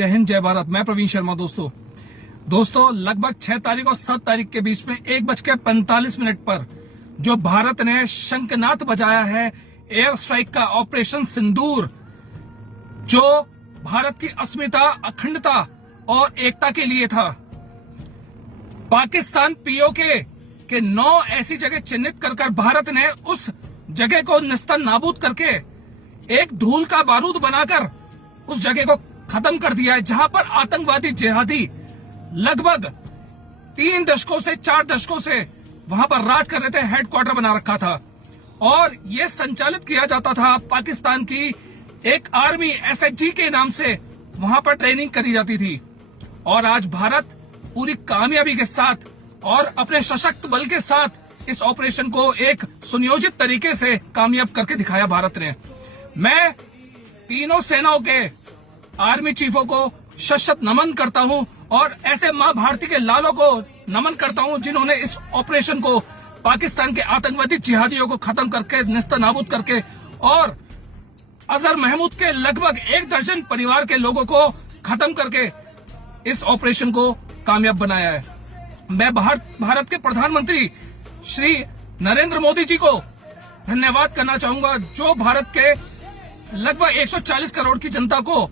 जय हिंद, जय भारत। मैं प्रवीण शर्मा। दोस्तों लगभग 6 तारीख और 7 तारीख के बीच में 1:45 पर जो भारत ने शंखनाद बजाया है एयर स्ट्राइक का, ऑपरेशन सिंदूर, जो भारत की अस्मिता, अखंडता और एकता के लिए था। पाकिस्तान पीओके के 9 ऐसी जगह चिन्हित कर भारत ने उस जगह को नेस्तनाबूद करके एक धूल का बारूद बनाकर उस जगह को खत्म कर दिया है, जहां पर आतंकवादी जिहादी लगभग 3 दशकों से 4 दशकों से वहां पर राज कर रहे थे। हेडक्वार्टर बना रखा था और यह संचालित किया जाता था। पाकिस्तान की एक आर्मी SHG के नाम से वहां पर ट्रेनिंग करी जाती थी। और आज भारत पूरी कामयाबी के साथ और अपने सशक्त बल के साथ इस ऑपरेशन को एक सुनियोजित तरीके से कामयाब करके दिखाया भारत ने। मैं तीनों सेनाओं के आर्मी चीफों को शत नमन करता हूं और ऐसे मां भारती के लालों को नमन करता हूं जिन्होंने इस ऑपरेशन को, पाकिस्तान के आतंकवादी जिहादियों को खत्म करके, नेस्तनाबूद करके और अजहर महमूद के लगभग 1 दर्जन परिवार के लोगों को खत्म करके इस ऑपरेशन को कामयाब बनाया है। मैं भारत के प्रधानमंत्री श्री नरेंद्र मोदी जी को धन्यवाद करना चाहूंगा, जो भारत के लगभग 140 करोड़ की जनता को,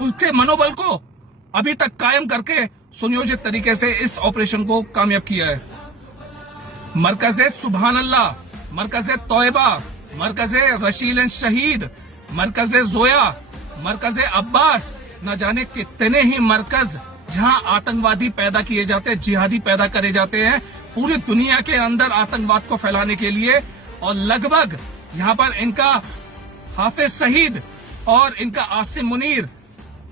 उनके मनोबल को अभी तक कायम करके सुनियोजित तरीके से इस ऑपरेशन को कामयाब किया है। मरकज़े सुभान अल्लाह, मरकज़े तौयबा, मरकज़े रशील शहीद, मरकज़े जोया, मरकज़े अब्बास, न जाने कितने ही मरकज जहां आतंकवादी पैदा किए जाते हैं, जिहादी पैदा करे जाते हैं पूरी दुनिया के अंदर आतंकवाद को फैलाने के लिए। और लगभग यहां पर इनका हाफिज सईद और इनका आसिम मुनीर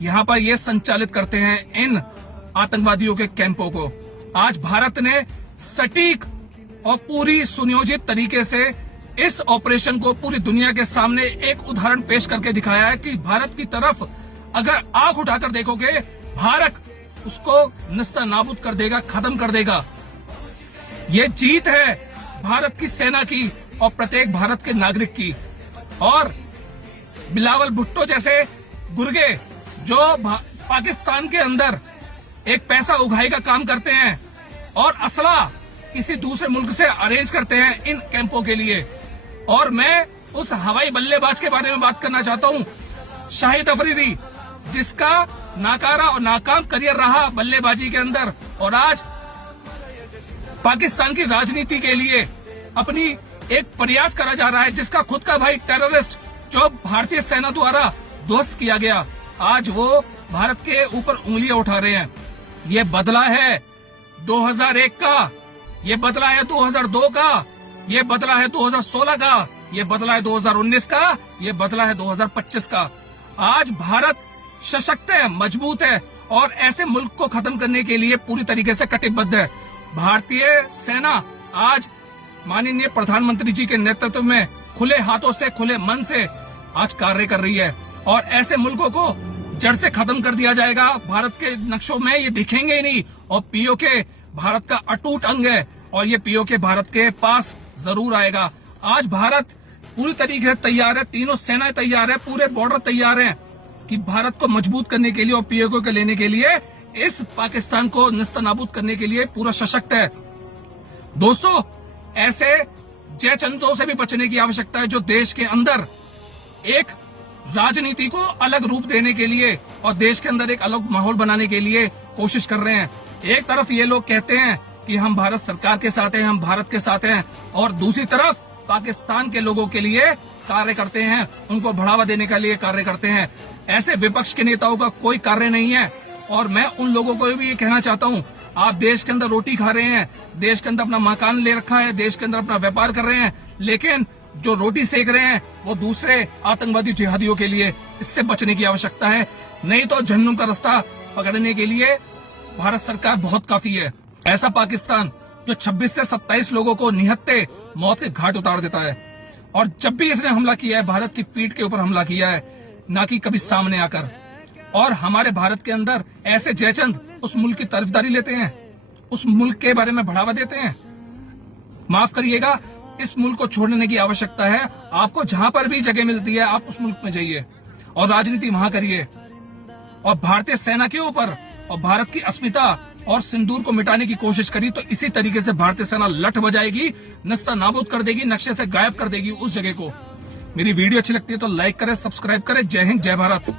यहां पर ये संचालित करते हैं इन आतंकवादियों के कैंपों को। आज भारत ने सटीक और पूरी सुनियोजित तरीके से इस ऑपरेशन को पूरी दुनिया के सामने एक उदाहरण पेश करके दिखाया है कि भारत की तरफ अगर आंख उठाकर देखोगे, भारत उसको नेस्तनाबूद कर देगा, खत्म कर देगा। ये जीत है भारत की सेना की और प्रत्येक भारत के नागरिक की। और बिलावल भुट्टो जैसे गुर्गे जो पाकिस्तान के अंदर एक पैसा उगाही का काम करते हैं और असला किसी दूसरे मुल्क से अरेंज करते हैं इन कैंपों के लिए। और मैं उस हवाई बल्लेबाज के बारे में बात करना चाहता हूं, शाहिद अफरीदी, जिसका नाकारा और नाकाम करियर रहा बल्लेबाजी के अंदर और आज पाकिस्तान की राजनीति के लिए अपनी एक प्रयास करा जा रहा है, जिसका खुद का भाई टेररिस्ट जो भारतीय सेना द्वारा ध्वस्त किया गया, आज वो भारत के ऊपर उंगलियां उठा रहे हैं। ये बदला है 2001 का, ये बदला है 2002 का, ये बदला है 2016 का, ये बदला है 2019 का, ये बदला है 2025 का। आज भारत सशक्त है, मजबूत है और ऐसे मुल्क को खत्म करने के लिए पूरी तरीके से कटिबद्ध है। भारतीय सेना आज माननीय प्रधानमंत्री जी के नेतृत्व में खुले हाथों से, खुले मन से आज कार्य कर रही है और ऐसे मुल्कों को जड़ से खत्म कर दिया जाएगा। भारत के नक्शों में ये दिखेंगे ही नहीं और पीओके भारत का अटूट अंग है और ये पीओके भारत के पास जरूर आएगा। आज भारत पूरी तरीके से तैयार है, तीनों सेनाएं तैयार है, पूरे बॉर्डर तैयार हैं कि भारत को मजबूत करने के लिए और पीओके को लेने के लिए, इस पाकिस्तान को नेस्तनाबूद करने के लिए पूरा सशक्त है। दोस्तों, ऐसे जयचंदों से भी बचने की आवश्यकता है जो देश के अंदर एक राजनीति को अलग रूप देने के लिए और देश के अंदर एक अलग माहौल बनाने के लिए कोशिश कर रहे हैं। एक तरफ ये लोग कहते हैं कि हम भारत सरकार के साथ हैं, हम भारत के साथ हैं, और दूसरी तरफ पाकिस्तान के लोगों के लिए कार्य करते हैं, उनको बढ़ावा देने के लिए कार्य करते हैं। ऐसे विपक्ष के नेताओं का कोई कार्य नहीं है। और मैं उन लोगों को भी ये कहना चाहता हूँ, आप देश के अंदर रोटी खा रहे हैं, देश के अंदर अपना मकान ले रखा है, देश के अंदर अपना व्यापार कर रहे हैं, लेकिन जो रोटी सेक रहे हैं वो दूसरे आतंकवादी जिहादियों के लिए। इससे बचने की आवश्यकता है, नहीं तो जहन्नुम का रास्ता पकड़ने के लिए भारत सरकार बहुत काफी है। ऐसा पाकिस्तान जो 26 से 27 लोगों को निहत्ते मौत के घाट उतार देता है। और जब भी इसने हमला किया है, भारत की पीठ के ऊपर हमला किया है, ना कि कभी सामने आकर। और हमारे भारत के अंदर ऐसे जयचंद उस मुल्क की तरफदारी लेते हैं, उस मुल्क के बारे में बढ़ावा देते हैं। माफ करिएगा, इस मुल्क को छोड़ने की आवश्यकता है। आपको जहां पर भी जगह मिलती है, आप उस मुल्क में जाइए और राजनीति वहां करिए और भारतीय सेना के ऊपर और भारत की अस्मिता और सिंदूर को मिटाने की कोशिश करी, तो इसी तरीके से भारतीय सेना लठ बजाएगी, नस्ता नाबूद कर देगी, नक्शे से गायब कर देगी उस जगह को। मेरी वीडियो अच्छी लगती है तो लाइक करें, सब्सक्राइब करें। जय हिंद, जय भारत।